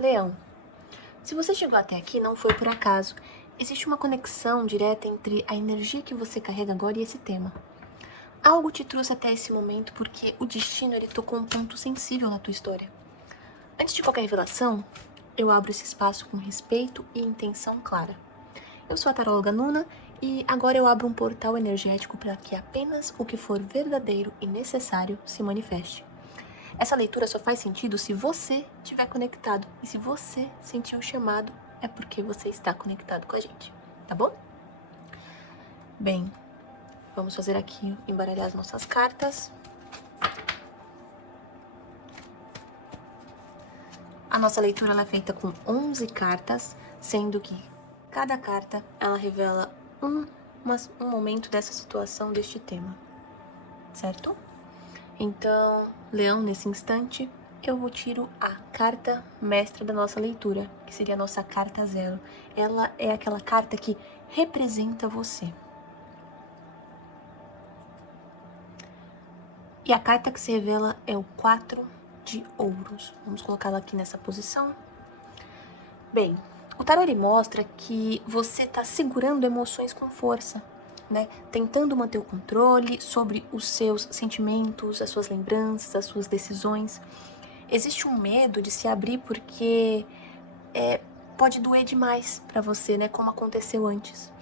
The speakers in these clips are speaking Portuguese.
Leão, se você chegou até aqui, não foi por acaso. Existe uma conexão direta entre a energia que você carrega agora e esse tema. Algo te trouxe até esse momento porque o destino ele tocou um ponto sensível na tua história. Antes de qualquer revelação, eu abro esse espaço com respeito e intenção clara. Eu sou a taróloga Nuna e agora eu abro um portal energético para que apenas o que for verdadeiro e necessário se manifeste. Essa leitura só faz sentido se você estiver conectado. E se você sentir o chamado, é porque você está conectado com a gente, tá bom? Bem, vamos fazer aqui, embaralhar as nossas cartas. A nossa leitura ela é feita com 11 cartas, sendo que cada carta ela revela um momento dessa situação, deste tema, certo? Então, Leão, nesse instante, eu tiro a carta mestra da nossa leitura, que seria a nossa carta 0. Ela é aquela carta que representa você. E a carta que se revela é o 4 de ouros. Vamos colocá-la aqui nessa posição. Bem, o tarô ele mostra que você está segurando emoções com força, né? Tentando manter o controle sobre os seus sentimentos, as suas lembranças, as suas decisões. Existe um medo de se abrir porque pode doer demais para você, né? Como aconteceu antes.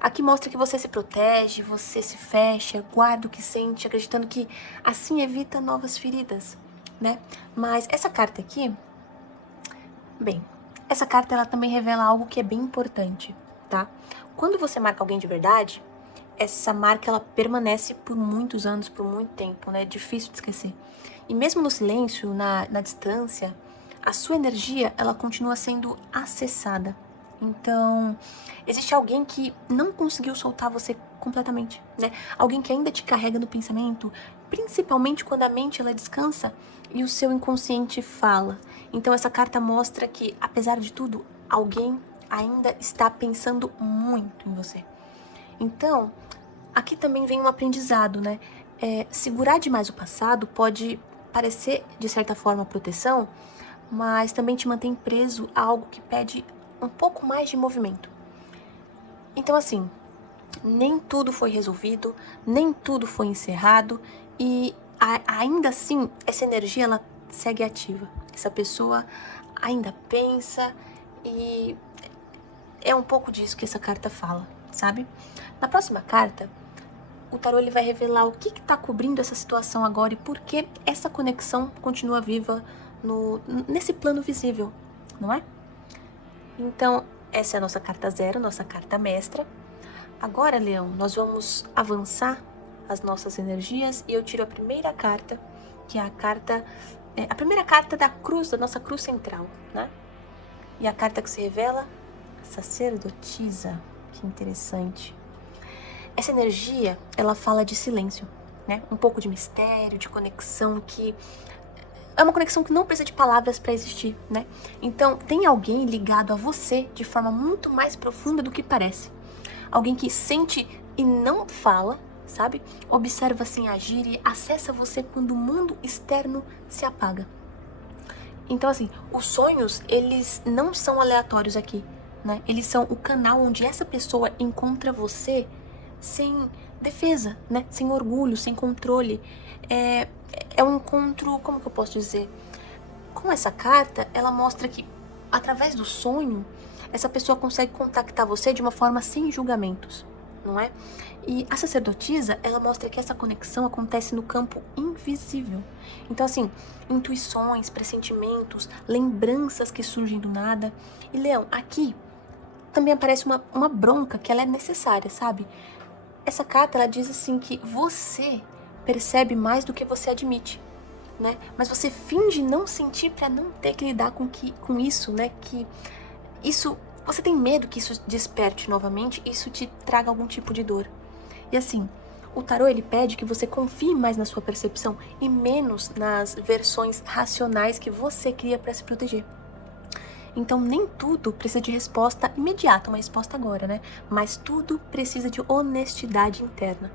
Aqui mostra que você se protege, você se fecha, guarda o que sente, acreditando que assim evita novas feridas, né? Mas essa carta aqui, bem, essa carta ela também revela algo que é bem importante, tá? Quando você marca alguém de verdade, essa marca ela permanece por muitos anos, por muito tempo, né? É difícil de esquecer. E mesmo no silêncio, na distância, a sua energia ela continua sendo acessada. Então, existe alguém que não conseguiu soltar você completamente, né? Alguém que ainda te carrega no pensamento, principalmente quando a mente ela descansa e o seu inconsciente fala. Então, essa carta mostra que, apesar de tudo, alguém ainda está pensando muito em você. Então, aqui também vem um aprendizado, né? Segurar demais o passado pode parecer, de certa forma, proteção, mas também te mantém preso a algo que pede um pouco mais de movimento. Então, assim, nem tudo foi resolvido, nem tudo foi encerrado e ainda assim, essa energia, ela segue ativa. Essa pessoa ainda pensa e é um pouco disso que essa carta fala, sabe? Na próxima carta, o tarô ele vai revelar o que está cobrindo essa situação agora e por que essa conexão continua viva nesse plano visível, não é? Então, essa é a nossa carta 0, nossa carta mestra. Agora, Leão, nós vamos avançar as nossas energias e eu tiro a primeira carta, que é a primeira carta da cruz, da nossa cruz central, né? E a carta que se revela, sacerdotisa. Que interessante. Essa energia, ela fala de silêncio, né? Um pouco de mistério, de conexão que... É uma conexão que não precisa de palavras para existir, né? Então, tem alguém ligado a você de forma muito mais profunda do que parece. Alguém que sente e não fala, sabe? Observa assim agir e acessa você quando o mundo externo se apaga. Então, assim, os sonhos, eles não são aleatórios aqui, né? Eles são o canal onde essa pessoa encontra você sem defesa, né? Sem orgulho, sem controle. É um encontro, como que eu posso dizer? Com essa carta, ela mostra que, através do sonho, essa pessoa consegue contactar você de uma forma sem julgamentos, não é? E a sacerdotisa, ela mostra que essa conexão acontece no campo invisível. Então, assim, intuições, pressentimentos, lembranças que surgem do nada. E, Leão, aqui também aparece uma bronca que ela é necessária, sabe? Essa carta, ela diz assim que você percebe mais do que você admite, né? Mas você finge não sentir para não ter que lidar com isso, né? Que isso, você tem medo que isso desperte novamente e isso te traga algum tipo de dor. E assim, o tarô ele pede que você confie mais na sua percepção e menos nas versões racionais que você cria para se proteger. Então, nem tudo precisa de resposta imediata, uma resposta agora, né? Mas tudo precisa de honestidade interna.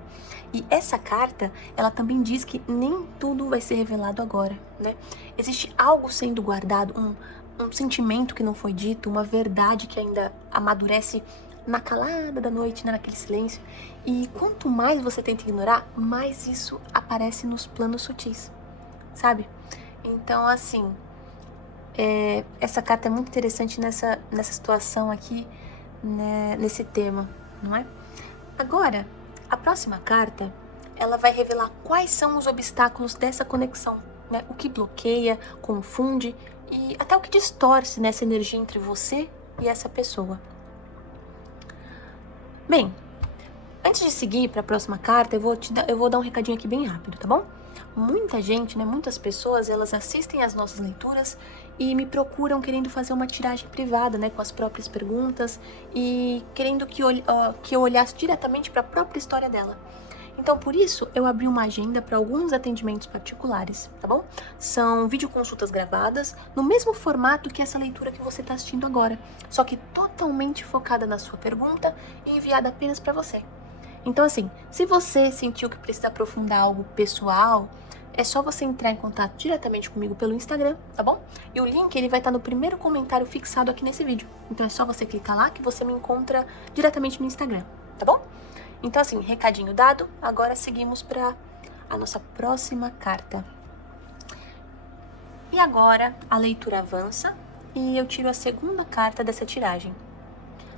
E essa carta, ela também diz que nem tudo vai ser revelado agora, né? Existe algo sendo guardado, um sentimento que não foi dito, uma verdade que ainda amadurece na calada da noite, né, naquele silêncio. E quanto mais você tenta ignorar, mais isso aparece nos planos sutis, sabe? Então, assim, essa carta é muito interessante nessa situação aqui, né, nesse tema, não é? Agora, a próxima carta, ela vai revelar quais são os obstáculos dessa conexão, né? O que bloqueia, confunde e até o que distorce nessa energia entre você e essa pessoa. Bem, antes de seguir para a próxima carta, eu vou dar um recadinho aqui bem rápido, tá bom? Muita gente, né, muitas pessoas, elas assistem às nossas leituras e me procuram querendo fazer uma tiragem privada, né, com as próprias perguntas e querendo que eu olhasse diretamente para a própria história dela. Então, por isso, eu abri uma agenda para alguns atendimentos particulares, tá bom? São videoconsultas gravadas, no mesmo formato que essa leitura que você está assistindo agora, só que totalmente focada na sua pergunta e enviada apenas para você. Então, assim, se você sentiu que precisa aprofundar algo pessoal, é só você entrar em contato diretamente comigo pelo Instagram, tá bom? E o link, ele vai estar no primeiro comentário fixado aqui nesse vídeo. Então, é só você clicar lá que você me encontra diretamente no Instagram, tá bom? Então, assim, recadinho dado, agora seguimos para a nossa próxima carta. E agora, a leitura avança e eu tiro a segunda carta dessa tiragem.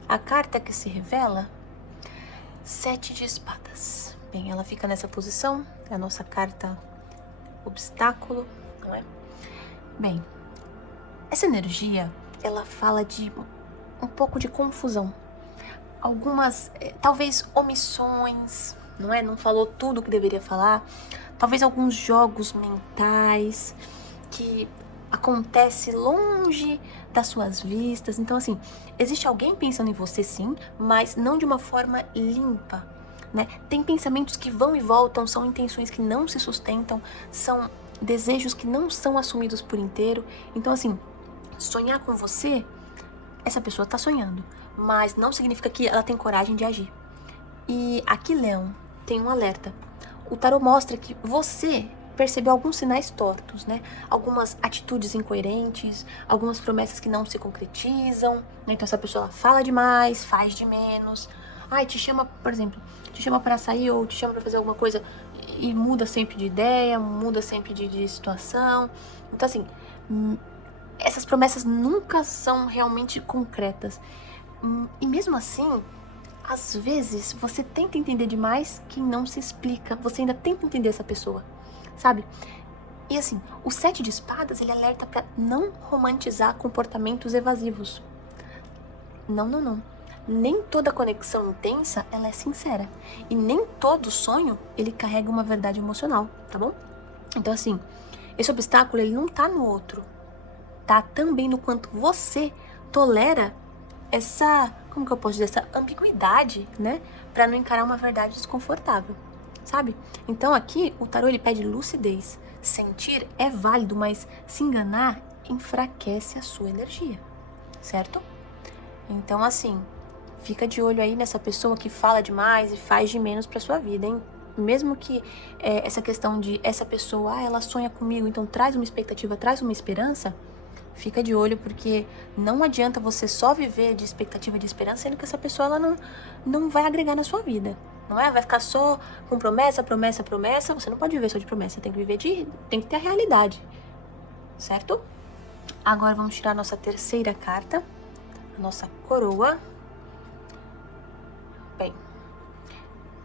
A carta que se revela... 7 de espadas. Bem, ela fica nessa posição, é a nossa carta obstáculo, não é? Bem, essa energia, ela fala de um pouco de confusão. Algumas, talvez omissões, não é? Não falou tudo o que deveria falar. Talvez alguns jogos mentais que acontece longe das suas vistas. Então, assim, existe alguém pensando em você, sim, mas não de uma forma limpa, né? Tem pensamentos que vão e voltam, são intenções que não se sustentam, são desejos que não são assumidos por inteiro. Então, assim, sonhar com você, essa pessoa tá sonhando, mas não significa que ela tem coragem de agir. E aqui, Leão, tem um alerta. O tarô mostra que você percebeu alguns sinais tortos, né? Algumas atitudes incoerentes, algumas promessas que não se concretizam, né? Então essa pessoa fala demais, faz de menos. Ai, te chama, por exemplo, te chama para sair ou te chama para fazer alguma coisa e muda sempre de ideia, muda sempre de situação. Então, assim, essas promessas nunca são realmente concretas. E mesmo assim, às vezes, você tenta entender demais quem não se explica. Você ainda tenta entender essa pessoa, sabe? E assim, o 7 de espadas, ele alerta para não romantizar comportamentos evasivos. Não, não, não. Nem toda conexão intensa, ela é sincera. E nem todo sonho, ele carrega uma verdade emocional, tá bom? Então, assim, esse obstáculo, ele não tá no outro. Tá também no quanto você tolera essa, como que eu posso dizer, essa ambiguidade, né? Pra não encarar uma verdade desconfortável, sabe? Então aqui, o tarô, ele pede lucidez. Sentir é válido, mas se enganar enfraquece a sua energia, certo? Então, assim, fica de olho aí nessa pessoa que fala demais e faz de menos pra sua vida, hein? Mesmo que essa questão de essa pessoa, ela sonha comigo, então traz uma expectativa, traz uma esperança, fica de olho, porque não adianta você só viver de expectativa, de esperança, sendo que essa pessoa, ela não vai agregar na sua vida, não é? Vai ficar só com promessa, promessa, promessa. Você não pode viver só de promessa, tem que viver tem que ter a realidade, certo? Agora vamos tirar a nossa terceira carta, a nossa coroa. Bem,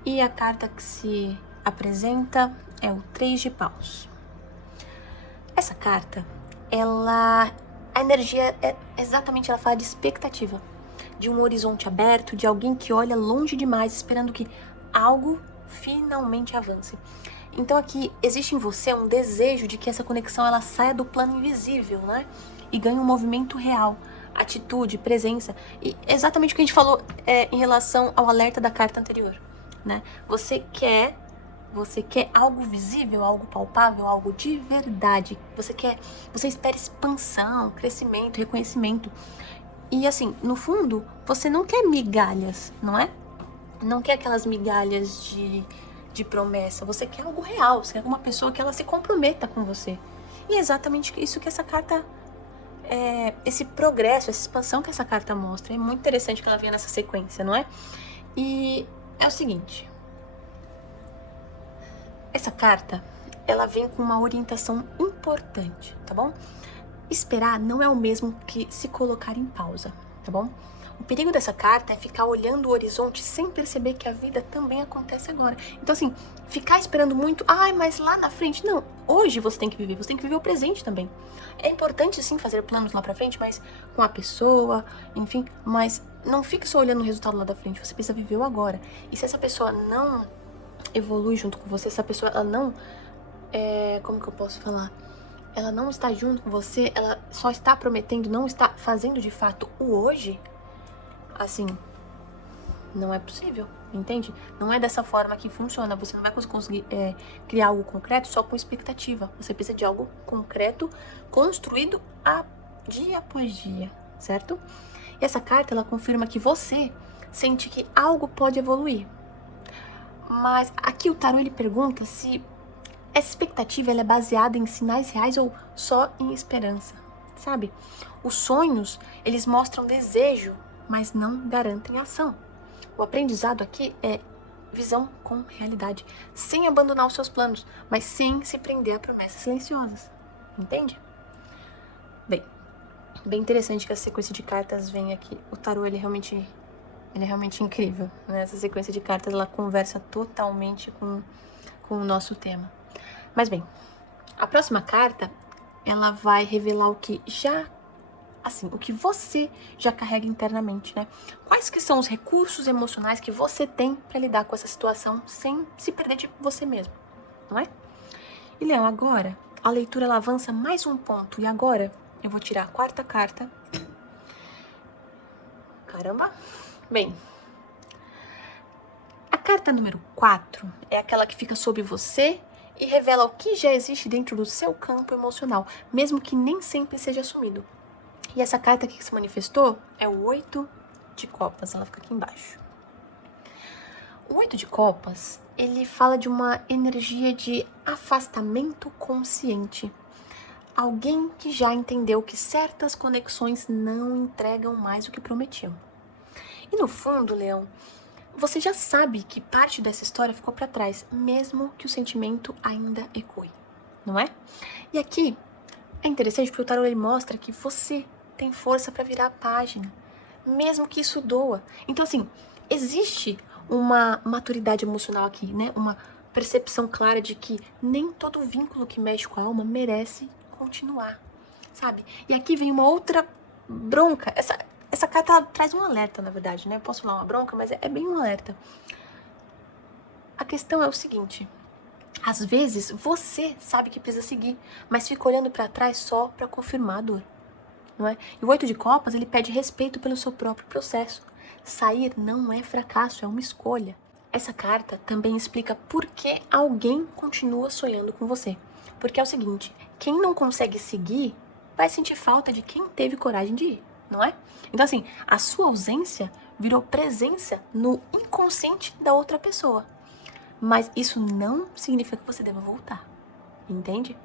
e a carta que se apresenta é o 3 de paus. Essa carta, a energia exatamente, ela fala de expectativa, de um horizonte aberto, de alguém que olha longe demais, esperando que algo finalmente avance. Então aqui existe em você um desejo de que essa conexão, ela saia do plano invisível, né? E ganhe um movimento real, atitude, presença. E exatamente o que a gente falou em relação ao alerta da carta anterior, né? Você quer algo visível, algo palpável, algo de verdade. Você espera expansão, crescimento, reconhecimento. E assim, no fundo, você não quer migalhas, não é? Não quer aquelas migalhas de promessa. Você quer algo real, você quer uma pessoa que ela se comprometa com você. E é exatamente isso que essa carta esse progresso, essa expansão que essa carta mostra. É muito interessante que ela venha nessa sequência, não é? E é o seguinte, essa carta, ela vem com uma orientação importante, tá bom? Esperar não é o mesmo que se colocar em pausa, tá bom? O perigo dessa carta é ficar olhando o horizonte sem perceber que a vida também acontece agora. Então, assim, ficar esperando muito, mas lá na frente. Não, hoje você tem que viver o presente também. É importante, sim, fazer planos lá pra frente, mas com a pessoa, enfim, mas não fique só olhando o resultado lá da frente, você precisa viver o agora. E se essa pessoa não evolui junto com você, essa pessoa, ela não, como que eu posso falar? Ela não está junto com você, ela só está prometendo, não está fazendo de fato o hoje, assim, não é possível, entende? Não é dessa forma que funciona. Você não vai conseguir criar algo concreto só com expectativa. Você precisa de algo concreto, construído dia após dia, certo? E essa carta, ela confirma que você sente que algo pode evoluir. Mas aqui o tarô, ele pergunta se essa expectativa, ela é baseada em sinais reais ou só em esperança, sabe? Os sonhos, eles mostram desejo, mas não garantem ação. O aprendizado aqui é visão com realidade, sem abandonar os seus planos, mas sem se prender a promessas silenciosas, entende? Bem interessante que a sequência de cartas vem aqui. O tarô, ele é realmente incrível, né? Essa sequência de cartas, ela conversa totalmente com o nosso tema. Mas bem, a próxima carta, ela vai revelar o que o que você já carrega internamente, né? Quais que são os recursos emocionais que você tem para lidar com essa situação sem se perder de você mesmo, não é? E Leão, agora a leitura ela avança mais um ponto e agora eu vou tirar a quarta carta. Caramba! Bem, a carta número 4 é aquela que fica sobre você e revela o que já existe dentro do seu campo emocional, mesmo que nem sempre seja assumido. E essa carta aqui que se manifestou é o 8 de copas, ela fica aqui embaixo. O 8 de copas, ele fala de uma energia de afastamento consciente. Alguém que já entendeu que certas conexões não entregam mais o que prometiam. E no fundo, Leão, você já sabe que parte dessa história ficou para trás, mesmo que o sentimento ainda ecoe, não é? E aqui é interessante porque o tarô ele mostra que você tem força para virar a página, mesmo que isso doa. Então, assim, existe uma maturidade emocional aqui, né? Uma percepção clara de que nem todo vínculo que mexe com a alma merece continuar, sabe? E aqui vem uma outra bronca. Essa carta ela traz um alerta, na verdade, né? Eu posso falar uma bronca, mas é bem um alerta. A questão é o seguinte: às vezes você sabe que precisa seguir, mas fica olhando para trás só para confirmar a dor, não é? E o 8 de copas, ele pede respeito pelo seu próprio processo. Sair não é fracasso, é uma escolha. Essa carta também explica por que alguém continua sonhando com você. Porque é o seguinte, quem não consegue seguir vai sentir falta de quem teve coragem de ir, não é? Então assim, a sua ausência virou presença no inconsciente da outra pessoa. Mas isso não significa que você deva voltar, entende?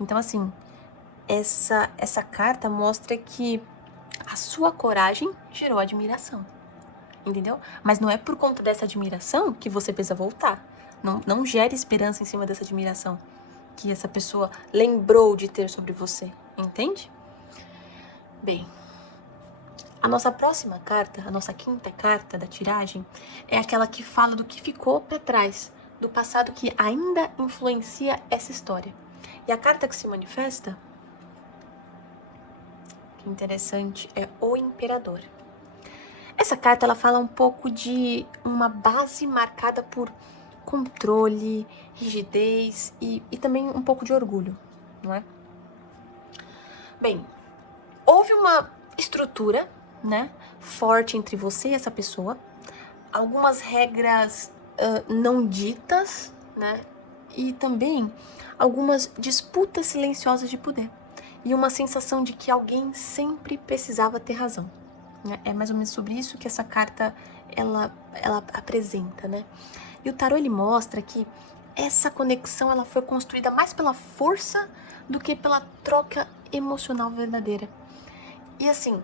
Então assim, essa carta mostra que a sua coragem gerou admiração, entendeu? Mas não é por conta dessa admiração que você precisa voltar. Não gere esperança em cima dessa admiração que essa pessoa lembrou de ter sobre você, entende? Bem, a nossa próxima carta, a nossa quinta carta da tiragem, é aquela que fala do que ficou para trás, do passado que ainda influencia essa história. E a carta que se manifesta, que interessante, é o Imperador. Essa carta ela fala um pouco de uma base marcada por controle, rigidez e também um pouco de orgulho, não é? Bem, houve uma estrutura, né, forte entre você e essa pessoa, algumas regras não ditas, né, e também algumas disputas silenciosas de poder e uma sensação de que alguém sempre precisava ter razão. É mais ou menos sobre isso que essa carta ela apresenta, né? E o tarô ele mostra que essa conexão ela foi construída mais pela força do que pela troca emocional verdadeira. E assim,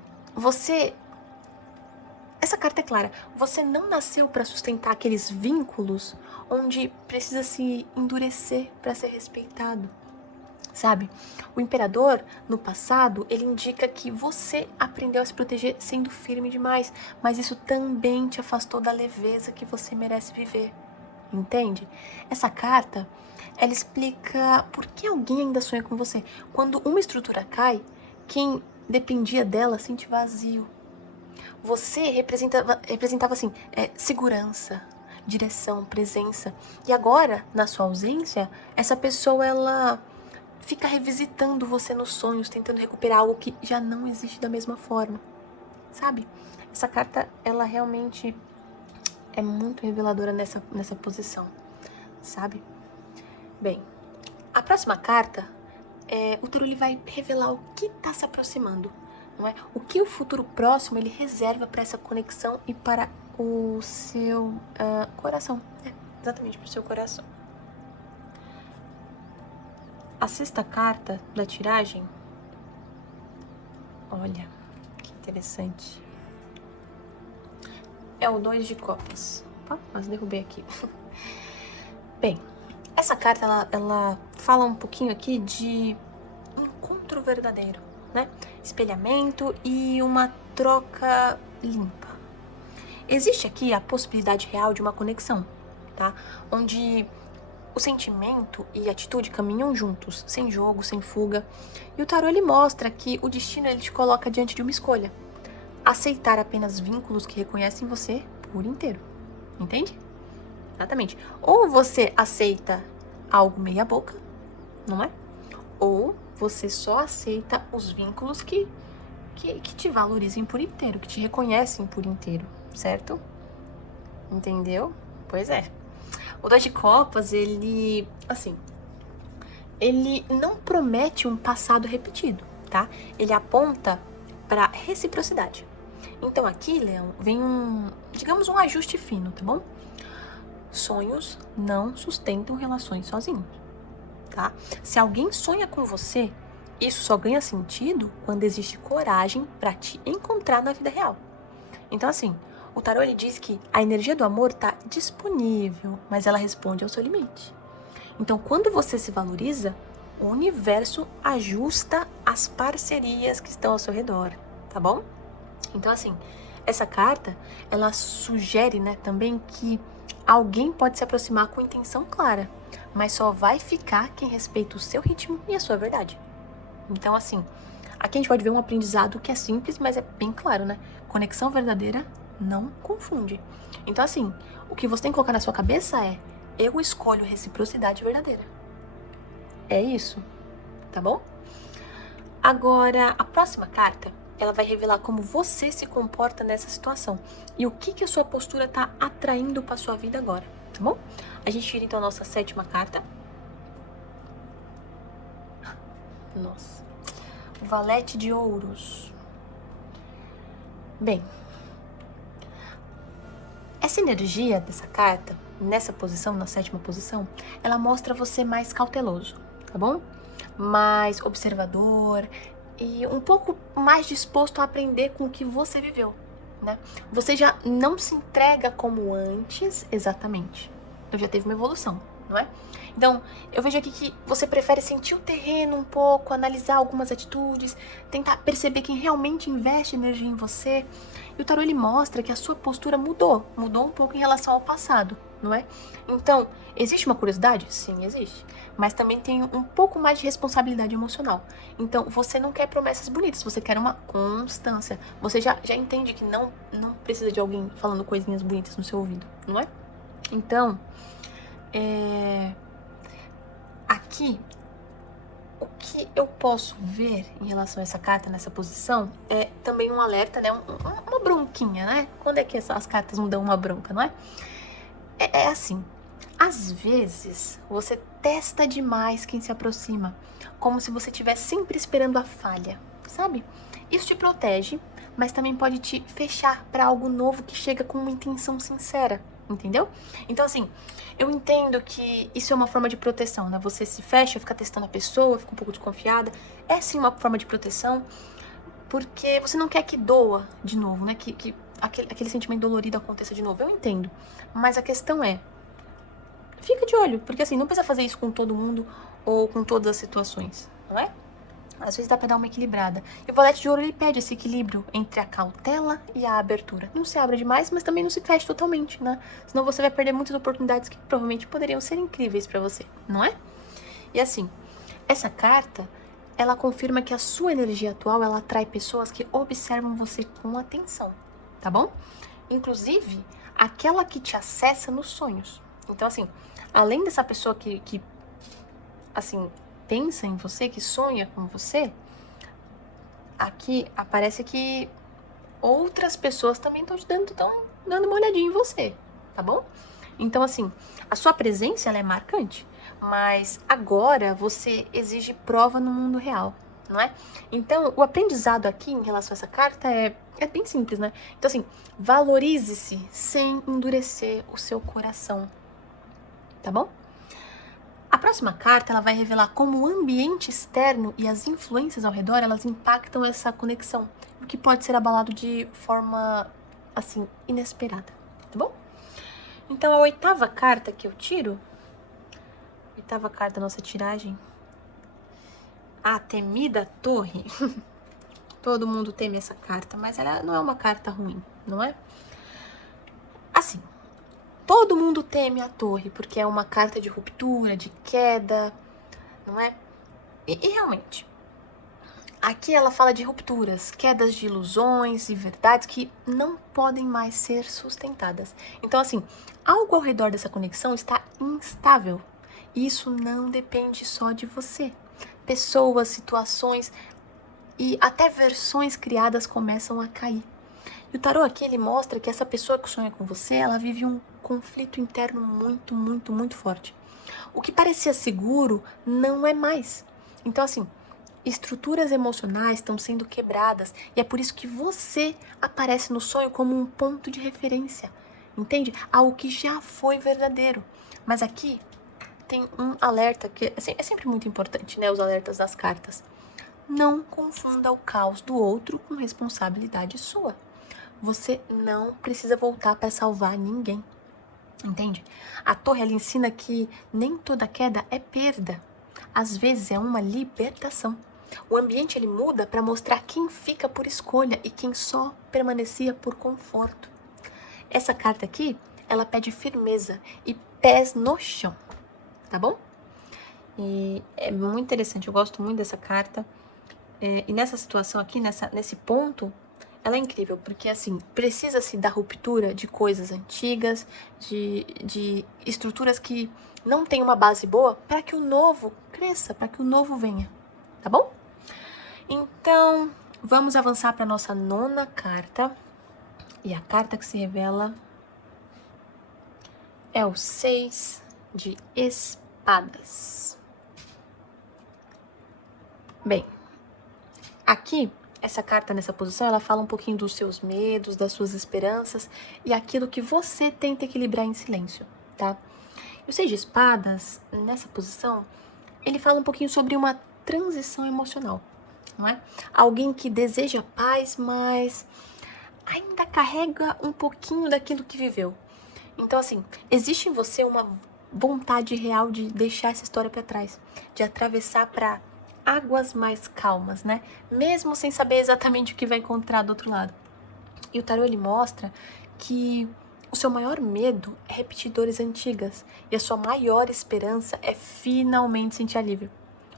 essa carta é clara, você não nasceu para sustentar aqueles vínculos onde precisa se endurecer para ser respeitado, sabe? O imperador, no passado, ele indica que você aprendeu a se proteger sendo firme demais, mas isso também te afastou da leveza que você merece viver, entende? Essa carta, ela explica por que alguém ainda sonha com você. Quando uma estrutura cai, quem dependia dela sente vazio. Você representava assim, segurança, direção, presença. E agora, na sua ausência, essa pessoa, ela fica revisitando você nos sonhos, tentando recuperar algo que já não existe da mesma forma, sabe? Essa carta, ela realmente é muito reveladora nessa posição, sabe? Bem, a próxima carta, o tarô ele vai revelar o que está se aproximando, não é? O que o futuro próximo ele reserva para essa conexão e para o seu coração. Exatamente, para o seu coração. A sexta carta da tiragem, olha, que interessante. É o 2 de copas. Opa, quase derrubei aqui. Bem, essa carta, ela fala um pouquinho aqui de encontro verdadeiro, né? Espelhamento e uma troca limpa. Existe aqui a possibilidade real de uma conexão, tá? Onde o sentimento e a atitude caminham juntos, sem jogo, sem fuga. E o tarô, ele mostra que o destino, ele te coloca diante de uma escolha. Aceitar apenas vínculos que reconhecem você por inteiro. Entende? Exatamente. Ou você aceita algo meia boca, não é? Ou você só aceita os vínculos que te valorizem por inteiro, que te reconhecem por inteiro, certo? Entendeu? Pois é. O 2 de copas, ele não promete um passado repetido, tá? Ele aponta para reciprocidade. Então aqui, Leão, vem digamos um ajuste fino, tá bom? Sonhos não sustentam relações sozinhos, tá? Se alguém sonha com você, isso só ganha sentido quando existe coragem para te encontrar na vida real. Então assim, o tarô ele diz que a energia do amor tá disponível, mas ela responde ao seu limite. Então quando você se valoriza, o universo ajusta as parcerias que estão ao seu redor, tá bom? Então assim, essa carta, ela sugere, né, também que alguém pode se aproximar com intenção clara, mas só vai ficar quem respeita o seu ritmo e a sua verdade. Então assim, aqui a gente pode ver um aprendizado que é simples, mas é bem claro, né? Conexão verdadeira não confunde. Então assim, o que você tem que colocar na sua cabeça é: eu escolho reciprocidade verdadeira. É isso, tá bom? Agora, a próxima carta, ela vai revelar como você se comporta nessa situação e o que a sua postura tá atraindo para sua vida agora, tá bom? A gente tira então a nossa sétima carta. Nossa. O valete de ouros. Bem, essa energia dessa carta, nessa posição, na sétima posição, ela mostra você mais cauteloso, tá bom? Mais observador e um pouco mais disposto a aprender com o que você viveu, né? Você já não se entrega como antes, exatamente. Então já teve uma evolução, não é? Então, eu vejo aqui que você prefere sentir o terreno um pouco, analisar algumas atitudes, tentar perceber quem realmente investe energia em você. E o tarô, ele mostra que a sua postura mudou um pouco em relação ao passado, não é? Então, existe uma curiosidade? Sim, existe. Mas também tem um pouco mais de responsabilidade emocional. Então, você não quer promessas bonitas, você quer uma constância. Você já entende que não precisa de alguém falando coisinhas bonitas no seu ouvido, não é? Então, aqui, o que eu posso ver em relação a essa carta nessa posição é também um alerta, né? Uma bronquinha, né? Quando é que as cartas não dão uma bronca, não é? É assim, às vezes você testa demais quem se aproxima, como se você estivesse sempre esperando a falha, sabe? Isso te protege, mas também pode te fechar para algo novo que chega com uma intenção sincera, entendeu? Então, assim, eu entendo que isso é uma forma de proteção, né? Você se fecha, fica testando a pessoa, fica um pouco desconfiada. É sim uma forma de proteção, porque você não quer que doa de novo, né? Que aquele sentimento dolorido aconteça de novo. Eu entendo. Mas a questão é, fica de olho, porque assim, não precisa fazer isso com todo mundo ou com todas as situações, não é? Às vezes dá pra dar uma equilibrada. E o valete de ouro, ele pede esse equilíbrio entre a cautela e a abertura. Não se abra demais, mas também não se feche totalmente, né? Senão você vai perder muitas oportunidades que provavelmente poderiam ser incríveis pra você, não é? E assim, essa carta, ela confirma que a sua energia atual, ela atrai pessoas que observam você com atenção, tá bom? Inclusive, aquela que te acessa nos sonhos. Então, assim, além dessa pessoa que assim, pensa em você, que sonha com você, aqui aparece que outras pessoas também estão te dando uma olhadinha em você, tá bom? Então, assim, a sua presença, ela é marcante, mas agora você exige prova no mundo real, não é? Então, o aprendizado aqui em relação a essa carta é bem simples, né? Então, assim, valorize-se sem endurecer o seu coração, tá bom? A próxima carta, ela vai revelar como o ambiente externo e as influências ao redor, elas impactam essa conexão, o que pode ser abalado de forma, assim, inesperada, tá bom? Então, a oitava carta que eu tiro, oitava carta da nossa tiragem, a temida torre. Todo mundo teme essa carta, mas ela não é uma carta ruim, não é? Assim, todo mundo teme a torre, porque é uma carta de ruptura, de queda, não é? E realmente, aqui ela fala de rupturas, quedas de ilusões e verdades que não podem mais ser sustentadas. Então, assim, algo ao redor dessa conexão está instável. E isso não depende só de você. Pessoas, situações e até versões criadas começam a cair. E o tarô aqui, ele mostra que essa pessoa que sonha com você, ela vive um conflito interno muito, muito, muito forte. O que parecia seguro não é mais. Então, assim, estruturas emocionais estão sendo quebradas e é por isso que você aparece no sonho como um ponto de referência, entende? Algo que já foi verdadeiro. Mas aqui tem um alerta que assim, é sempre muito importante, né? Os alertas das cartas. Não confunda o caos do outro com responsabilidade sua. Você não precisa voltar para salvar ninguém, entende? A torre, ela ensina que nem toda queda é perda. Às vezes é uma libertação. O ambiente, ele muda para mostrar quem fica por escolha e quem só permanecia por conforto. Essa carta aqui, ela pede firmeza e pés no chão, tá bom? E é muito interessante, eu gosto muito dessa carta. E nessa situação aqui, nesse ponto, ela é incrível, porque assim, precisa-se da ruptura de coisas antigas, de estruturas que não têm uma base boa, para que o novo cresça, para que o novo venha, tá bom? Então, vamos avançar para nossa nona carta. E a carta que se revela é o 6 de espadas. Bem, aqui, essa carta nessa posição, ela fala um pouquinho dos seus medos, das suas esperanças e aquilo que você tenta equilibrar em silêncio, tá? E o 6 de espadas, nessa posição, ele fala um pouquinho sobre uma transição emocional, não é? Alguém que deseja paz, mas ainda carrega um pouquinho daquilo que viveu. Então, assim, existe em você uma vontade real de deixar essa história para trás, de atravessar para águas mais calmas, né? Mesmo sem saber exatamente o que vai encontrar do outro lado. E o tarô, ele mostra que o seu maior medo é repetir dores antigas e a sua maior esperança é finalmente sentir alívio.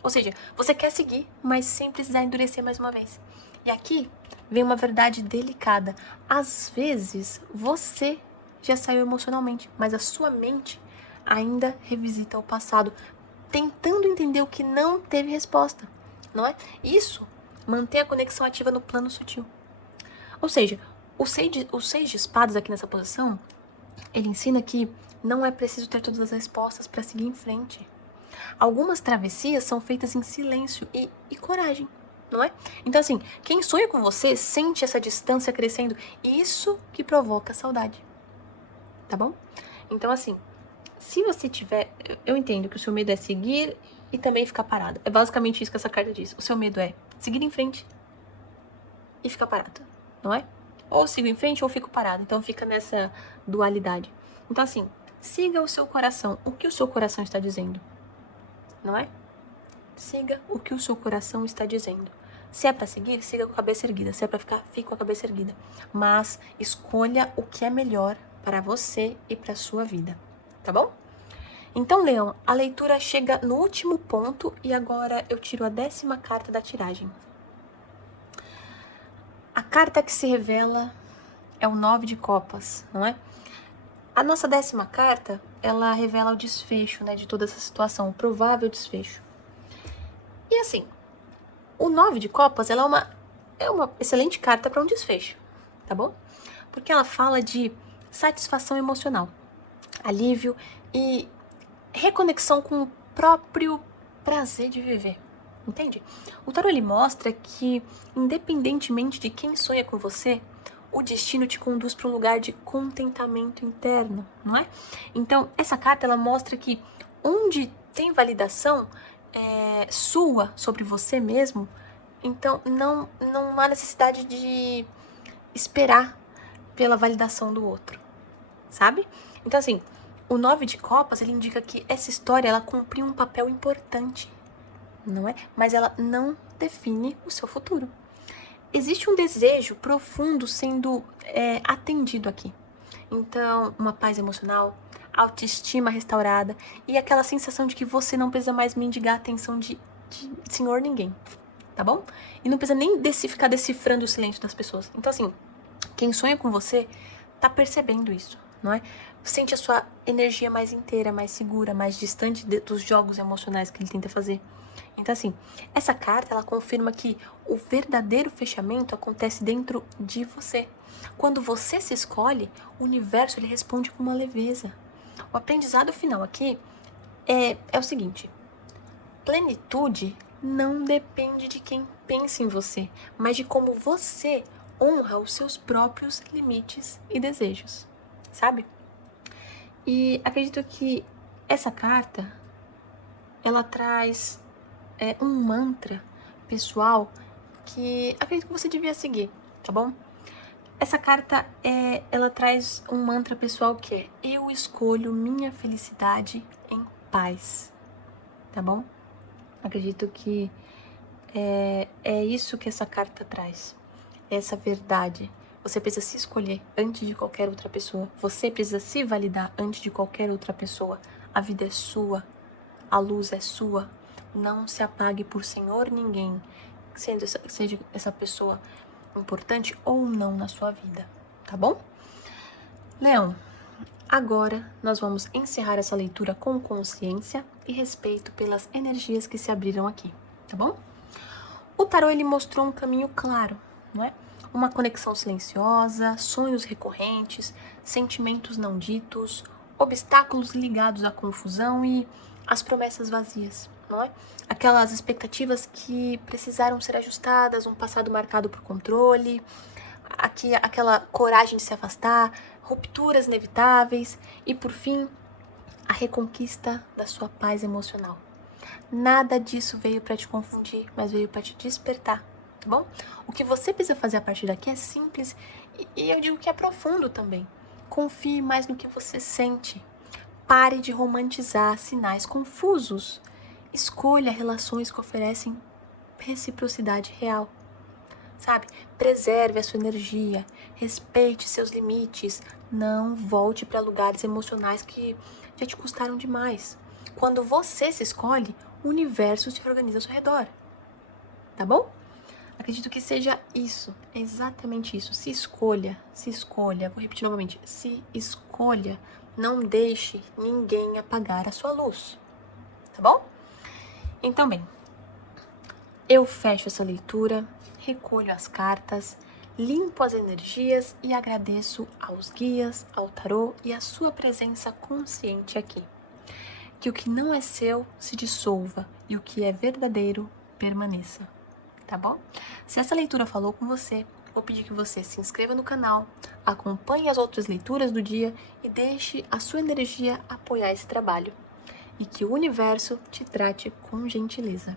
Ou seja, você quer seguir, mas sem precisar endurecer mais uma vez. E aqui vem uma verdade delicada. Às vezes, você já saiu emocionalmente, mas a sua mente ainda revisita o passado, tentando entender o que não teve resposta, não é? Isso mantém a conexão ativa no plano sutil. Ou seja, o seis de espadas aqui nessa posição, ele ensina que não é preciso ter todas as respostas para seguir em frente. Algumas travessias são feitas em silêncio e coragem, não é? Então, assim, quem sonha com você sente essa distância crescendo e isso que provoca saudade. tá bom? Então, assim, se você tiver... Eu entendo que o seu medo é seguir e também ficar parado. É basicamente isso que essa carta diz. O seu medo é seguir em frente e ficar parado, não é? Ou sigo em frente ou fico parado. Então, fica nessa dualidade. Então, assim, siga o seu coração. O que o seu coração está dizendo, não é? Siga o que o seu coração está dizendo. Se é pra seguir, siga com a cabeça erguida. Se é pra ficar, fique com a cabeça erguida. Mas escolha o que é melhor para você e para sua vida, tá bom? Então, Leão, a leitura chega no último ponto e agora eu tiro a 10ª carta da tiragem. A carta que se revela é o 9 de copas, não é? A nossa 10ª carta, ela revela o desfecho, né, de toda essa situação, o provável desfecho. E assim, o 9 de copas, ela é uma excelente carta para um desfecho, tá bom? Porque ela fala de satisfação emocional, alívio e reconexão com o próprio prazer de viver, entende? O tarô, ele mostra que, independentemente de quem sonha com você, o destino te conduz para um lugar de contentamento interno, não é? Então, essa carta, ela mostra que onde tem validação sua sobre você mesmo, então não há necessidade de esperar pela validação do outro, sabe? Então, assim, o 9 de copas, ele indica que essa história, ela cumpriu um papel importante, não é? Mas ela não define o seu futuro. Existe um desejo profundo sendo atendido aqui. Então, uma paz emocional, autoestima restaurada e aquela sensação de que você não precisa mais mendigar a atenção de senhor ninguém, tá bom? E não precisa nem ficar decifrando o silêncio das pessoas. Então, assim, quem sonha com você tá percebendo isso, não é? Sente a sua energia mais inteira, mais segura, mais distante dos jogos emocionais que ele tenta fazer. Então, assim, essa carta, ela confirma que o verdadeiro fechamento acontece dentro de você. Quando você se escolhe, o universo, ele responde com uma leveza. O aprendizado final aqui é o seguinte: plenitude não depende de quem pensa em você, mas de como você honra os seus próprios limites e desejos, sabe? E acredito que essa carta, ela traz um mantra pessoal que acredito que você devia seguir, tá bom? Essa carta, ela traz um mantra pessoal que é: eu escolho minha felicidade em paz, tá bom? Acredito que é isso que essa carta traz, essa verdade. Você precisa se escolher antes de qualquer outra pessoa. Você precisa se validar antes de qualquer outra pessoa. A vida é sua, a luz é sua. Não se apague por senhor ninguém, seja essa pessoa importante ou não na sua vida, tá bom? Leão, agora nós vamos encerrar essa leitura com consciência e respeito pelas energias que se abriram aqui, tá bom? O tarô, ele mostrou um caminho claro, não é? Uma conexão silenciosa, sonhos recorrentes, sentimentos não ditos, obstáculos ligados à confusão e as promessas vazias, não é? Aquelas expectativas que precisaram ser ajustadas, um passado marcado por controle, aquela coragem de se afastar, rupturas inevitáveis e, por fim, a reconquista da sua paz emocional. Nada disso veio para te confundir, mas veio para te despertar, tá bom? O que você precisa fazer a partir daqui é simples e eu digo que é profundo também. Confie mais no que você sente. Pare de romantizar sinais confusos. Escolha relações que oferecem reciprocidade real, sabe? Preserve a sua energia, respeite seus limites, não volte para lugares emocionais que já te custaram demais. Quando você se escolhe, o universo se organiza ao seu redor, tá bom? Acredito que seja isso, é exatamente isso. Se escolha, vou repetir novamente, se escolha, não deixe ninguém apagar a sua luz, tá bom? Então, bem, eu fecho essa leitura, recolho as cartas, limpo as energias e agradeço aos guias, ao tarô e à sua presença consciente aqui. Que o que não é seu se dissolva e o que é verdadeiro permaneça, tá bom? Se essa leitura falou com você, vou pedir que você se inscreva no canal, acompanhe as outras leituras do dia e deixe a sua energia apoiar esse trabalho. E que o universo te trate com gentileza.